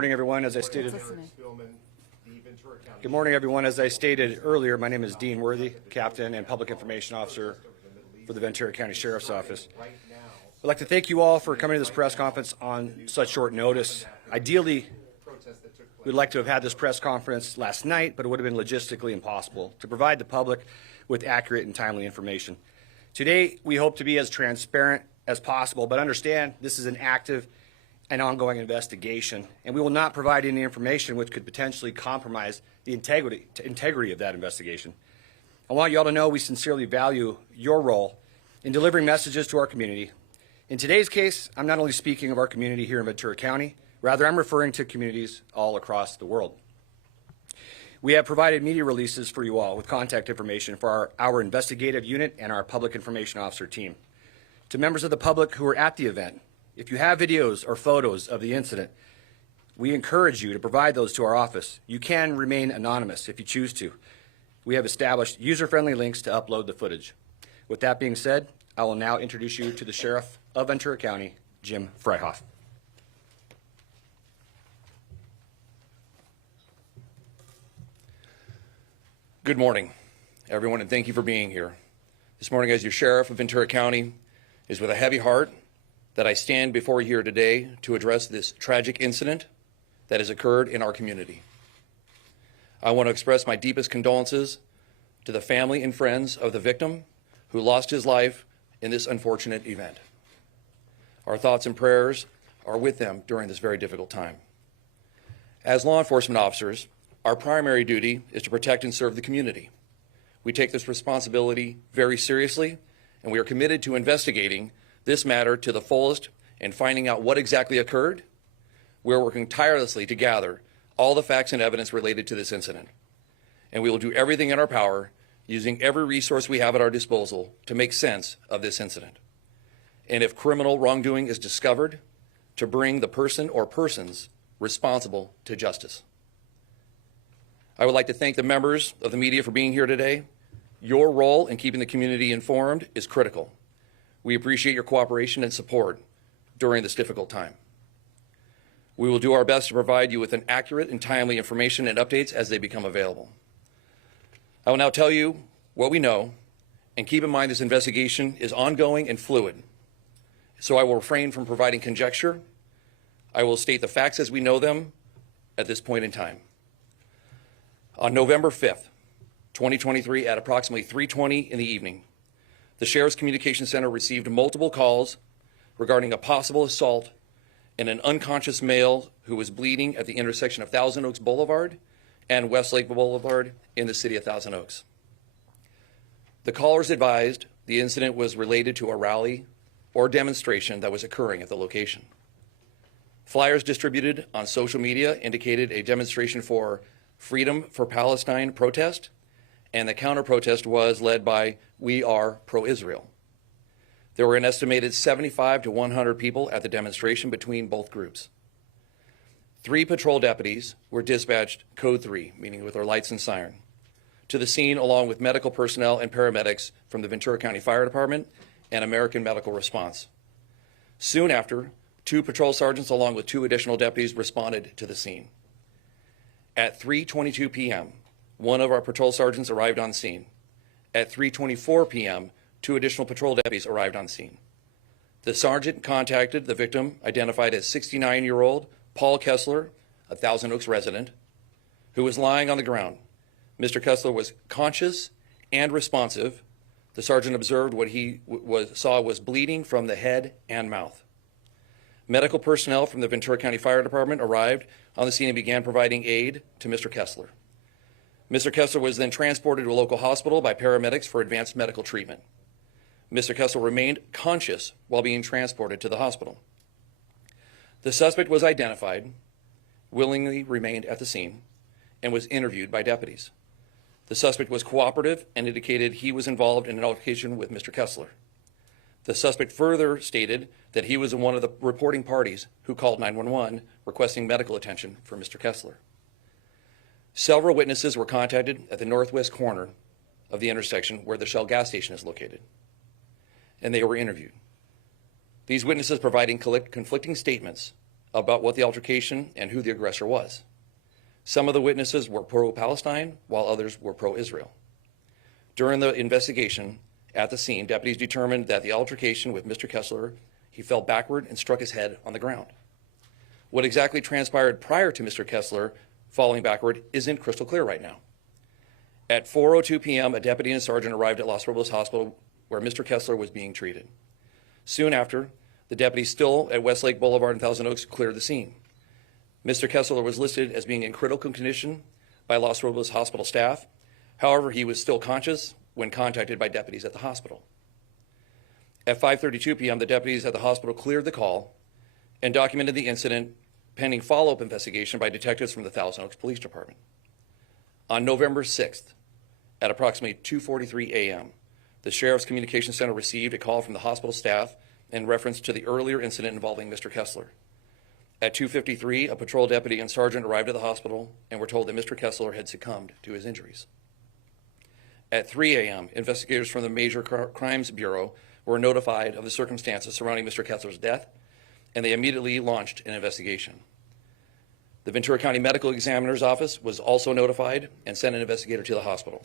morning, everyone. As I stated, good morning, everyone. As I stated earlier, my name is Dean Worthy, Captain and Public Information Officer for the Ventura County Sheriff's Office. I'd like to thank you all for coming to this press conference on such short notice. Ideally, we'd like to have had this press conference last night, but it would have been logistically impossible to provide the public with accurate and timely information. Today, we hope to be as transparent as possible, but understand this is an active and ongoing investigation, and we will not provide any information which could potentially compromise the integrity of that investigation. I want you all to know we sincerely value your role in delivering messages to our community. In today's case, I'm not only speaking of our community here in Ventura County, rather I'm referring to communities all across the world. We have provided media releases for you all with contact information for our investigative unit and our public information officer team. To members of the public who were at the event, if you have videos or photos of the incident, we encourage you to provide those to our office. You can remain anonymous if you choose to. We have established user-friendly links to upload the footage. With that being said, I will now introduce you to the Sheriff of Ventura County, Jim Freihoff. Good morning, everyone, and thank you for being here. This morning, as your Sheriff of Ventura County, is with a heavy heart that I stand before you here today to address this tragic incident that has occurred in our community. I want to express my deepest condolences to the family and friends of the victim who lost his life in this unfortunate event. Our thoughts and prayers are with them during this very difficult time. As law enforcement officers, our primary duty is to protect and serve the community. We take this responsibility very seriously, and we are committed to investigating this matter to the fullest and finding out what exactly occurred. We're working tirelessly to gather all the facts and evidence related to this incident, and we will do everything in our power, using every resource we have at our disposal to make sense of this incident. And if criminal wrongdoing is discovered, to bring the person or persons responsible to justice. I would like to thank the members of the media for being here today. Your role in keeping the community informed is critical. We appreciate your cooperation and support during this difficult time. We will do our best to provide you with an accurate and timely information and updates as they become available. I will now tell you what we know, and keep in mind this investigation is ongoing and fluid. So I will refrain from providing conjecture. I will state the facts as we know them at this point in time. On November 5th, 2023, at approximately 3:20 in the evening, the Sheriff's Communication Center received multiple calls regarding a possible assault in an unconscious male who was bleeding at the intersection of Thousand Oaks Boulevard and Westlake Boulevard in the city of Thousand Oaks. The callers advised the incident was related to a rally or demonstration that was occurring at the location. Flyers distributed on social media indicated a demonstration for Freedom for Palestine protest, and the counter-protest was led by We Are Pro-Israel. There were an estimated 75 to 100 people at the demonstration between both groups. 3 patrol deputies were dispatched code 3, meaning with their lights and siren, to the scene along with medical personnel and paramedics from the Ventura County Fire Department and American Medical Response. Soon after, 2 patrol sergeants along with 2 additional deputies responded to the scene. At 3:22 p.m., one of our patrol sergeants arrived on scene. At 3:24 p.m., 2 additional patrol deputies arrived on scene. The sergeant contacted the victim, identified as 69-year-old Paul Kessler, a Thousand Oaks resident, who was lying on the ground. Mr. Kessler was conscious and responsive. The sergeant observed what he saw was bleeding from the head and mouth. Medical personnel from the Ventura County Fire Department arrived on the scene and began providing aid to Mr. Kessler. Mr. Kessler was then transported to a local hospital by paramedics for advanced medical treatment. Mr. Kessler remained conscious while being transported to the hospital. The suspect was identified, willingly remained at the scene, and was interviewed by deputies. The suspect was cooperative and indicated he was involved in an altercation with Mr. Kessler. The suspect further stated that he was one of the reporting parties who called 911 requesting medical attention for Mr. Kessler. Several witnesses were contacted at the northwest corner of the intersection where the Shell gas station is located, and they were interviewed. These witnesses providing conflicting statements about what the altercation and who the aggressor was. Some of the witnesses were pro-Palestine, while others were pro-Israel. During the investigation at the scene, deputies determined that the altercation with Mr. Kessler, he fell backward and struck his head on the ground. What exactly transpired prior to Mr. Kessler falling backward isn't crystal clear right now. At 4:02 p.m., a deputy and sergeant arrived at Los Robles Hospital where Mr. Kessler was being treated. Soon after, the deputies still at Westlake Boulevard in Thousand Oaks cleared the scene. Mr. Kessler was listed as being in critical condition by Los Robles Hospital staff. However, he was still conscious when contacted by deputies at the hospital. At 5:32 p.m., the deputies at the hospital cleared the call and documented the incident pending follow-up investigation by detectives from the Thousand Oaks Police Department. On November 6th, at approximately 2:43 a.m., the Sheriff's Communications Center received a call from the hospital staff in reference to the earlier incident involving Mr. Kessler. At 2:53, a patrol deputy and sergeant arrived at the hospital and were told that Mr. Kessler had succumbed to his injuries. At 3 a.m., investigators from the Major Crimes Bureau were notified of the circumstances surrounding Mr. Kessler's death, and they immediately launched an investigation. The Ventura County Medical Examiner's Office was also notified and sent an investigator to the hospital.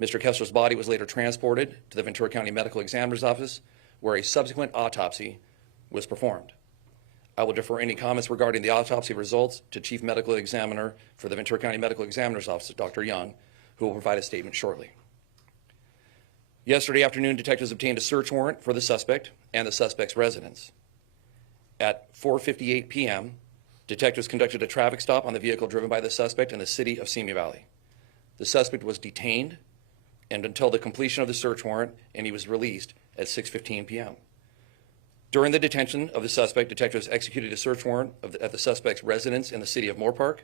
Mr. Kessler's body was later transported to the Ventura County Medical Examiner's Office, where a subsequent autopsy was performed. I will defer any comments regarding the autopsy results to Chief Medical Examiner for the Ventura County Medical Examiner's Office, Dr. Young, who will provide a statement shortly. Yesterday afternoon, detectives obtained a search warrant for the suspect and the suspect's residence. At 4:58 p.m., detectives conducted a traffic stop on the vehicle driven by the suspect in the city of Simi Valley. The suspect was detained and until the completion of the search warrant, and he was released at 6:15 p.m. During the detention of the suspect, detectives executed a search warrant at the suspect's residence in the city of Moorpark.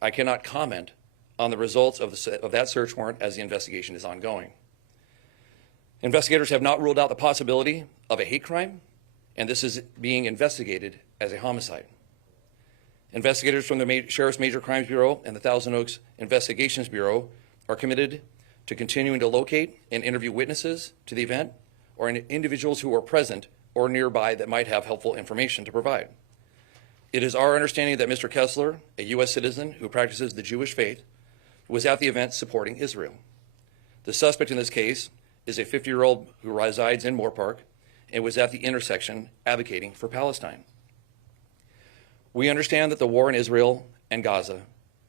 I cannot comment on the results of that search warrant as the investigation is ongoing. Investigators have not ruled out the possibility of a hate crime, and this is being investigated as a homicide. Investigators from the Sheriff's Major Crimes Bureau and the Thousand Oaks Investigations Bureau are committed to continuing to locate and interview witnesses to the event or individuals who were present or nearby that might have helpful information to provide. It is our understanding that Mr. Kessler, a U.S. citizen who practices the Jewish faith, was at the event supporting Israel. The suspect in this case is a 50-year-old who resides in Moorpark and was at the intersection advocating for Palestine. We understand that the war in Israel and Gaza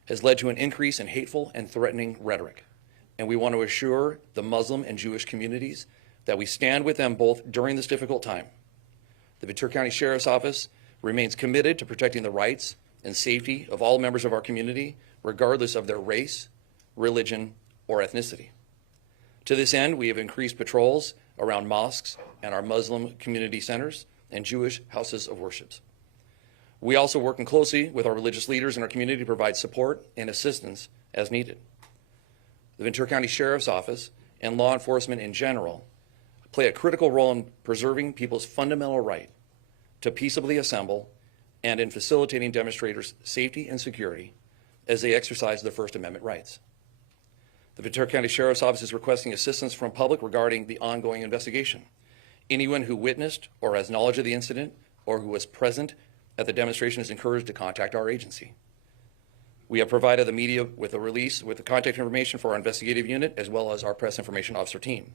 has led to an increase in hateful and threatening rhetoric, and we want to assure the Muslim and Jewish communities that we stand with them both during this difficult time. The Ventura County Sheriff's Office remains committed to protecting the rights and safety of all members of our community, regardless of their race, religion, or ethnicity. To this end, we have increased patrols around mosques and our Muslim community centers and Jewish houses of worship. We also working closely with our religious leaders in our community to provide support and assistance as needed. The Ventura County Sheriff's Office and law enforcement in general play a critical role in preserving people's fundamental right to peaceably assemble and in facilitating demonstrators' safety and security as they exercise their First Amendment rights. The Ventura County Sheriff's Office is requesting assistance from public regarding the ongoing investigation. Anyone who witnessed or has knowledge of the incident or who was present at the demonstration is encouraged to contact our agency. We have provided the media with a release with the contact information for our investigative unit as well as our press information officer team.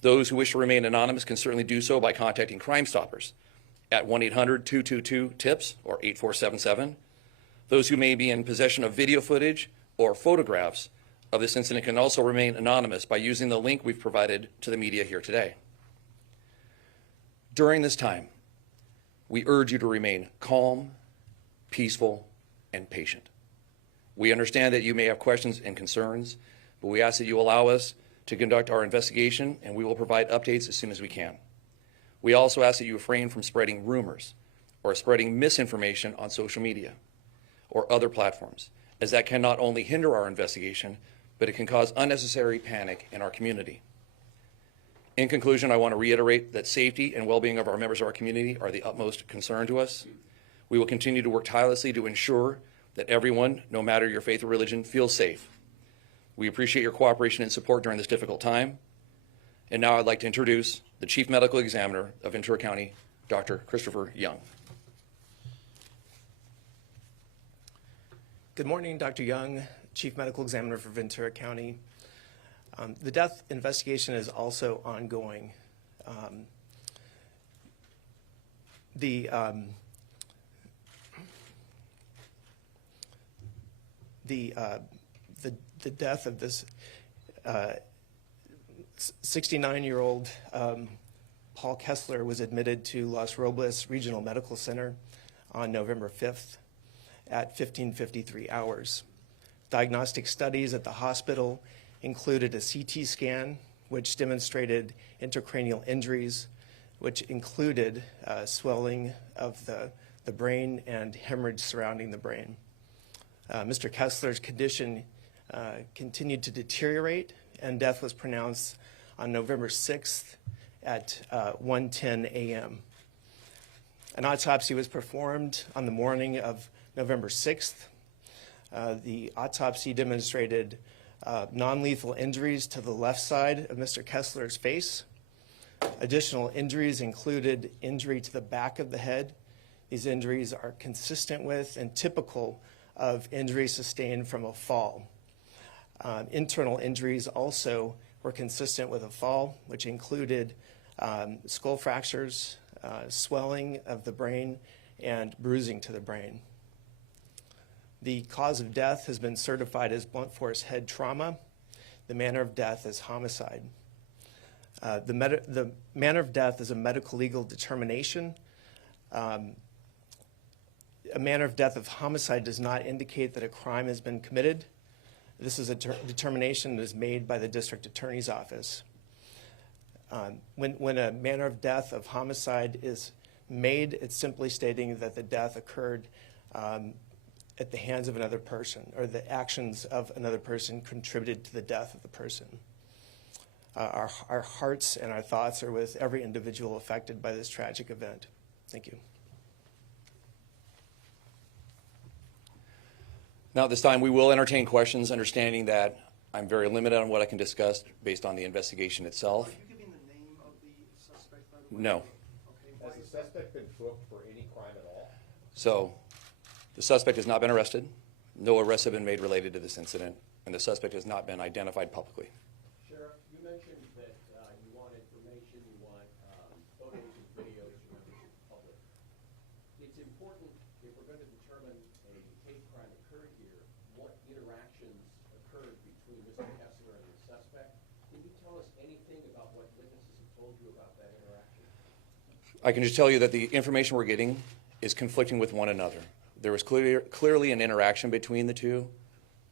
Those who wish to remain anonymous can certainly do so by contacting Crime Stoppers at 1-800-222-TIPS or 8477. Those who may be in possession of video footage or photographs of this incident can also remain anonymous by using the link we've provided to the media here today. During this time, we urge you to remain calm, peaceful, and patient. We understand that you may have questions and concerns, but we ask that you allow us to conduct our investigation, and we will provide updates as soon as we can. We also ask that you refrain from spreading rumors or spreading misinformation on social media or other platforms, as that can not only hinder our investigation, but it can cause unnecessary panic in our community. In conclusion, I want to reiterate that safety and well-being of our members of our community are the utmost concern to us. We will continue to work tirelessly to ensure that everyone, no matter your faith or religion, feels safe. We appreciate your cooperation and support during this difficult time. And now I'd like to introduce the Chief Medical Examiner of Ventura County, Dr. Christopher Young. Good morning, Dr. Young, Chief Medical Examiner for Ventura County. The death investigation is also ongoing. The death of this 69-year-old Paul Kessler was admitted to Los Robles Regional Medical Center on November 5th at 15:53 hours. Diagnostic studies at the hospital included a CT scan, which demonstrated intracranial injuries, which included swelling of the brain and hemorrhage surrounding the brain. Mr. Kessler's condition continued to deteriorate, and death was pronounced on November 6th at 1:10 a.m. An autopsy was performed on the morning of November 6th. The autopsy demonstrated non-lethal injuries to the left side of Mr. Kessler's face. Additional injuries included injury to the back of the head. These injuries are consistent with and typical of injuries sustained from a fall. Internal injuries also were consistent with a fall, which included skull fractures, swelling of the brain, and bruising to the brain. The cause of death has been certified as blunt force head trauma. The manner of death is homicide. The manner of death is a medical legal determination. A manner of death of homicide does not indicate that a crime has been committed. This is a determination that is made by the district attorney's office. When a manner of death of homicide is made, it's simply stating that the death occurred at the hands of another person, or the actions of another person contributed to the death of the person. Our hearts and our thoughts are with every individual affected by this tragic event. Thank you. Now at this time, we will entertain questions, understanding that I'm very limited on what I can discuss based on the investigation itself. Are you giving the name of the suspect, by the way? No. Okay. Has the suspect been booked for any crime at all? So the suspect has not been arrested. No arrests have been made related to this incident, and the suspect has not been identified publicly. Sheriff, you mentioned that you want information, you want photos and videos, you want this public. It's important, if we're going to determine a hate crime occurred here, what interactions occurred between Mr. Kessler and the suspect. Can you tell us anything about what witnesses have told you about that interaction? I can just tell you that the information we're getting is conflicting with one another. There was clearly an interaction between the two,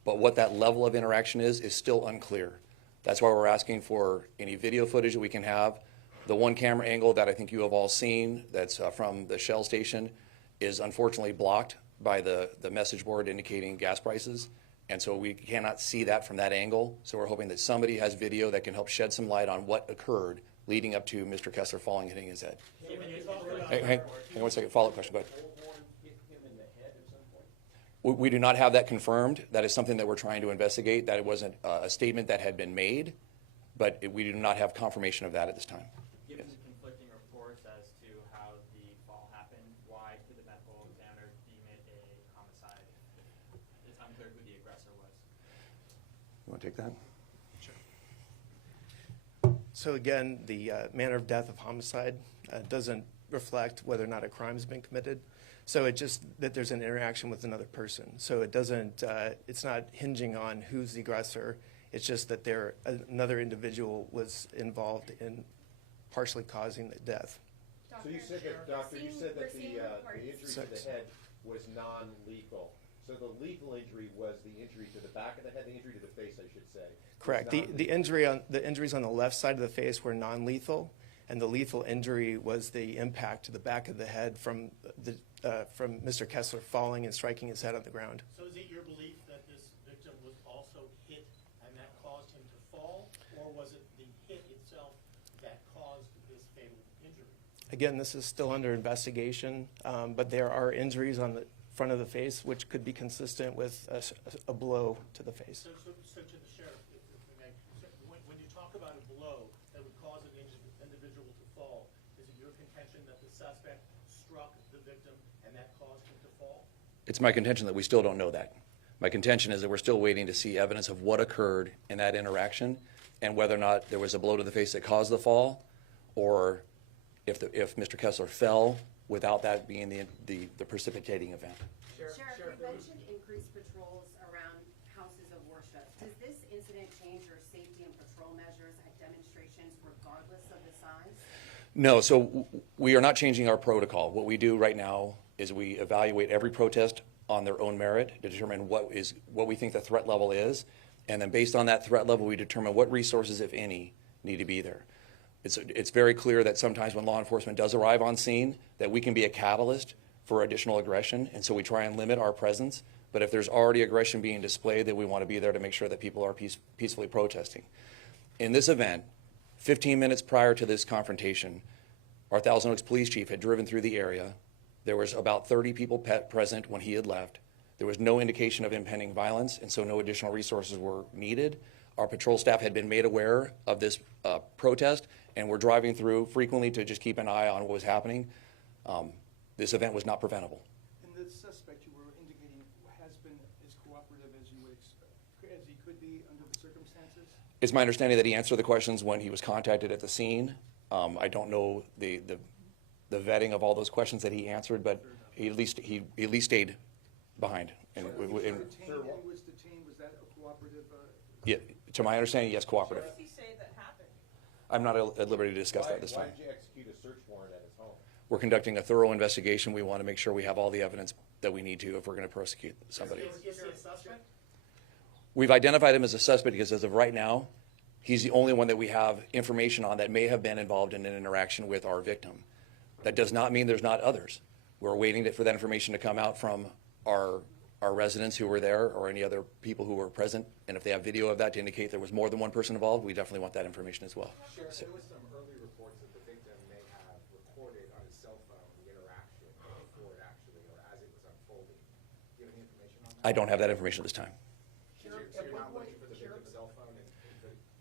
but what that level of interaction is still unclear. That's why we're asking for any video footage that we can have. The one camera angle that I think you have all seen that's from the Shell station is unfortunately blocked by the message board indicating gas prices, and so we cannot see that from that angle. So we're hoping that somebody has video that can help shed some light on what occurred leading up to Mr. Kessler falling and hitting his head. Hang on 1 second, follow-up question, go ahead. We do not have that confirmed. That is something that we're trying to investigate. That it wasn't a statement that had been made, but we do not have confirmation of that at this time. Given the conflicting reports as to how the fall happened, why did the medical examiner deem it a homicide? It's unclear who the aggressor was. You want to take that? So again, the manner of death of homicide doesn't reflect whether or not a crime has been committed. So it just that there's an interaction with another person. So it doesn't, it's not hinging on who's the aggressor. It's just that another individual was involved in partially causing the death. So you said that, Doctor, you said that the injury to the head was non-lethal. So the lethal injury was the injury to the back of the head, the injury to the face, I should say. Correct. The injuries on the left side of the face were non-lethal, and the lethal injury was the impact to the back of the head from Mr. Kessler falling and striking his head on the ground. So is it your belief that this victim was also hit and that caused him to fall, or was it the hit itself that caused this fatal injury? Again, this is still under investigation, but there are injuries on the front of the face which could be consistent with a blow to the face. So to the sheriff, if we may, when you talk about a blow that would cause an individual to fall, is it your contention that the suspect struck the victim and that caused him to fall? It's my contention that we still don't know that. My contention is that we're still waiting to see evidence of what occurred in that interaction and whether or not there was a blow to the face that caused the fall, or if Mr. Kessler fell without that being the precipitating event. Sheriff, you mentioned increased patrols around houses of worship. Does this incident change your safety and patrol measures at demonstrations regardless of the size? No, so we are not changing our protocol. What we do right now is we evaluate every protest on their own merit to determine what we think the threat level is, and then based on that threat level, we determine what resources, if any, need to be there. It's very clear that sometimes when law enforcement does arrive on scene, that we can be a catalyst for additional aggression, and so we try and limit our presence. But if there's already aggression being displayed, then we want to be there to make sure that people are peacefully protesting. In this event, 15 minutes prior to this confrontation, our Thousand Oaks police chief had driven through the area. There was about 30 people present when he had left. There was no indication of impending violence, and so no additional resources were needed. Our patrol staff had been made aware of this protest, and we're driving through frequently to just keep an eye on what was happening. This event was not preventable. And the suspect you were indicating has been as cooperative as you would expect, as he could be under the circumstances? It's my understanding that he answered the questions when he was contacted at the scene. I don't know the vetting of all those questions that he answered, but he at least stayed behind. And, He was detained, was that a cooperative? Yeah, to my understanding, yes, cooperative. What did he say that happened? I'm not at liberty to discuss that this Why time. did you execute a search warrant at his home? We're conducting a thorough investigation. We want to make sure we have all the evidence that we need to if we're going to prosecute somebody. Is he a suspect? We've identified him as a suspect because as of right now, he's the only one that we have information on that may have been involved in an interaction with our victim. That does not mean there's not others. We're waiting for that information to come out from our residents who were there or any other people who were present. And if they have video of that to indicate there was more than one person involved, we definitely want that information as well. Sheriff, there was some early reports that the victim may have recorded on his cell phone the interaction before it actually, or as it was unfolding. Do you have any information on that? I don't have that information at this time. So you're not looking for the victim's cell phone and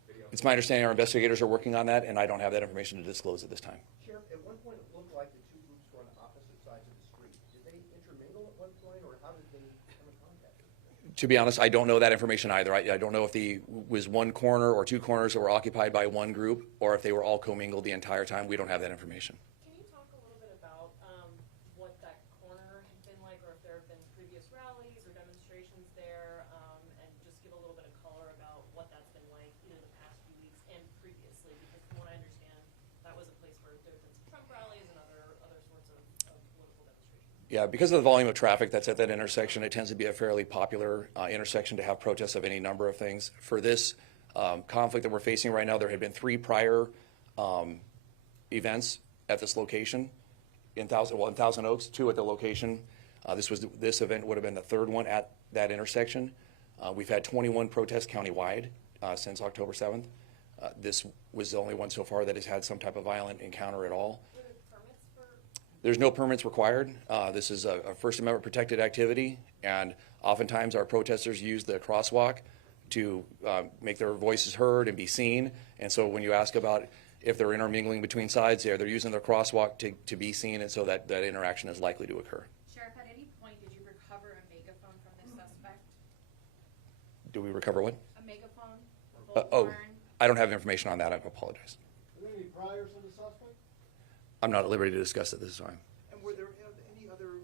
video? It's my understanding our investigators are working on that, and I don't have that information to disclose at this time. Sheriff, at one point it looked like the two groups were on opposite sides of the street. Did they intermingle at one point, or how did they come in contact? To be honest, I don't know that information either. I don't know if was one corner or two corners that were occupied by one group, or if they were all commingled the entire time. We don't have that information. Can you talk a little bit about what that corner has been like, or if there have been previous rallies or demonstrations there, and just give a little bit of color about what that's been like either the past few weeks and previously? Because from what I understand, that was a place where there have been some Trump rallies and other sorts of political demonstrations. Yeah, because of the volume of traffic that's at that intersection, it tends to be a fairly popular intersection to have protests of any number of things. For this conflict that we're facing right now, there had been 3 prior events at this location in Thousand Oaks, 2 at the location. This event would have been the 3rd one at that intersection. We've had 21 protests countywide since October 7th. This was the only one so far that has had some type of violent encounter at all. Were there permits for? There's no permits required. This is a First Amendment protected activity, and oftentimes our protesters use the crosswalk to make their voices heard and be seen. And so when you ask about if they're intermingling between sides there, they're using their crosswalk to be seen, and so that interaction is likely to occur. Sheriff, at any point did you recover a megaphone from this suspect? Do we recover what? A megaphone? Oh, Bullhorn? I don't have information on that. I apologize. Are there any priors on the suspect? I'm not at liberty to discuss it this time. And were there any other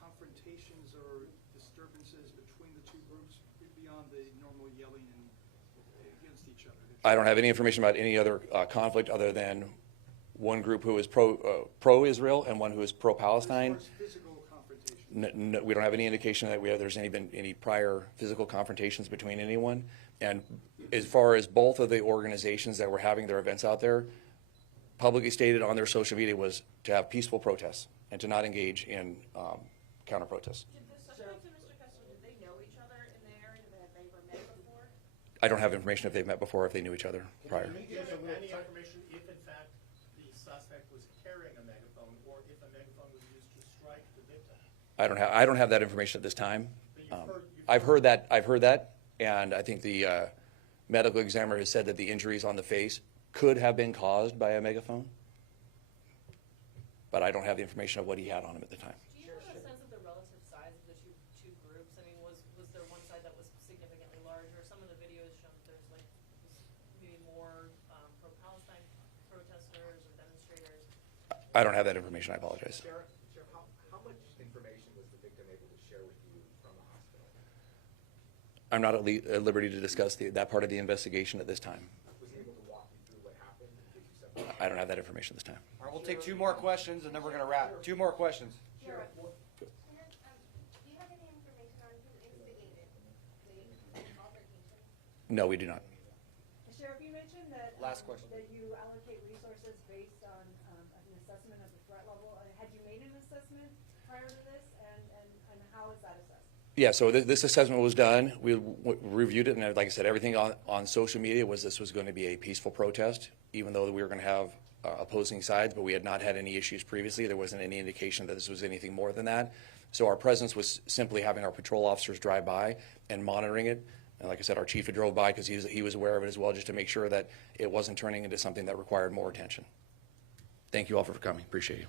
confrontations or disturbances between the two groups beyond the normal yelling and against each other? I don't have any information about any other conflict other than one group who is pro-Israel and one who is pro-Palestine. As far as physical confrontation? No, we don't have any indication that there's been any prior physical confrontations between anyone. And as far as both of the organizations that were having their events out there, publicly stated on their social media was to have peaceful protests and to not engage in counter-protests. Did the suspect and Mr. Kessler, did they know each other in the area? Had they ever met before? I don't have information if they've met before, if they knew each other prior. Do you have any information if in fact the suspect was carrying a megaphone, or if a megaphone was used to strike the victim? I don't have that information at this time. But I've heard that, and I think the medical examiner has said that the injuries on the face could have been caused by a megaphone, but I don't have the information of what he had on him at the time. Do you have a sense of the relative size of the two groups? I mean, was there one maybe more pro-Palestine protesters or demonstrators? I don't have that information. I apologize. Sheriff, how much information was the victim able to share with you from the hospital? I'm not at liberty to discuss that part of the investigation at this time. Was he able to walk you through what happened and give you some? I don't have that information this time. All right, we'll take 2 more questions, and then we're going to wrap. 2 more questions. Sheriff, do you have any information on who instigated the altercation? No, we do not. Sheriff, you mentioned that Last question. that you allocate resources based on an assessment of the threat level. Had you made an assessment prior to this, and how is that assessed? Yeah, so this assessment was done. We reviewed it, and like I said, everything on social media was this was going to be a peaceful protest, even though we were going to have opposing sides, but we had not had any issues previously. There wasn't any indication that this was anything more than that. So our presence was simply having our patrol officers drive by and monitoring it. And like I said, our chief had drove by because he was aware of it as well, just to make sure that it wasn't turning into something that required more attention. Thank you all for coming. Appreciate you.